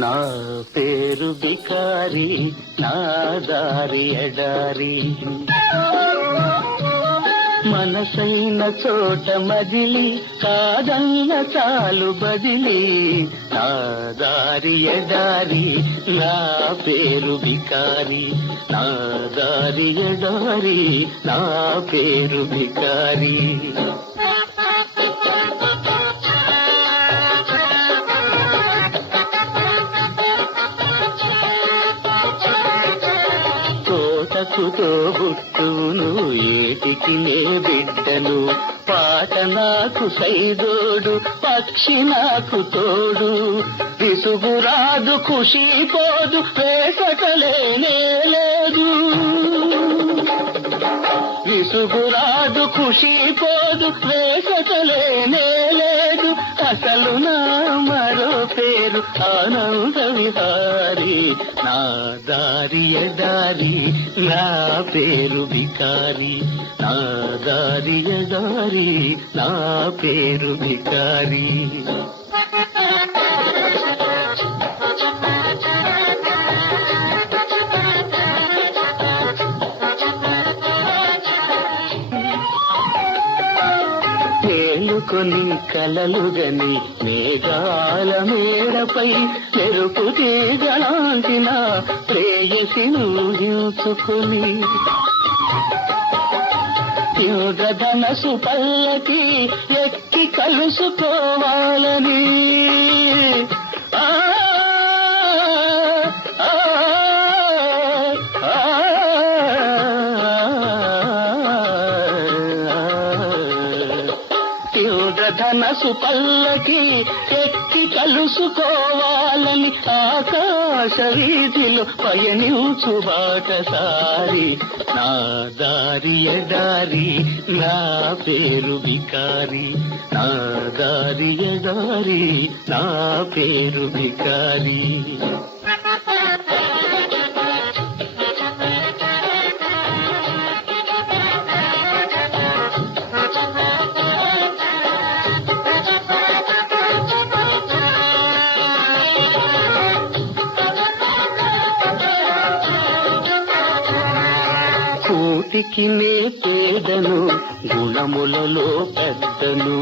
నా పేరు బికారి, నా దారి ఎడారి. మనసైన చోట మజిలి, కాదన్న చాలు బదిలి. నా దారి ఎడారి, నా పేరు బికారి. నా దారి ఎడారి, నా పేరు బికారి. తోటకుతో బుట్టును, ఏటికి నే బిడ్డను. పాట నాకు సైదోడు, పక్షి నాకు తోడు. విసుగురాదు ఖుషి పోదు, వేసకలేనే లేదు. విసుగురాదు ఖుషి పోదు, వేసకలేనే లేదు. అసలు నా మరో పేరు ఆనంద విహారి. నా దారి ఎడారి, నా పేరు బికారి. నా దారి ఎడారి, నా పేరు బికారి. మేలుకొని కలలుగని మేఘాల మేడపై మెరుపు తీగలాంటిన ప్రేయసిను ఊహించుకొని. యుగధనసు పల్లకి ఎక్కి కలుసుకోవాలని. ధనసు పల్లకి ఎక్కి కలుసుకోవాలని, ఆకాశ వీధిలో పయనించు బాటసారి. నా దారి ఎడారి, నా పేరు బికారి. నా దారి ఎడారి, నా పేరు బికారి. కూటికి నే పేదను, గుణములలో పెద్దను.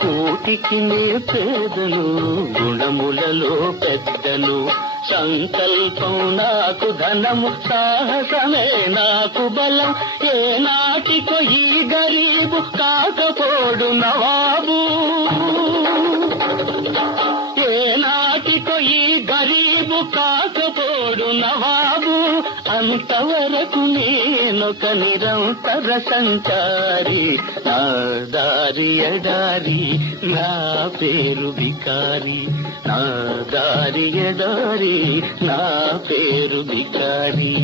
కూటికి నే పేదను, గుణములలో పెద్దను. సంకల్పం నాకు ధనము, సాహసమే నాకు బలం. ఏ నాటికో ఈ గరీబు కాకపోడు నవాబు. ఏ నాటికో ఈ గరీబు కాకపోడు నవాబు. అంతవరకు నేనొక నిరంతర సంచారి. నా దారి ఎడారి, నా పేరు బికారి. నా దారి ఎడారి, నా పేరు బికారి.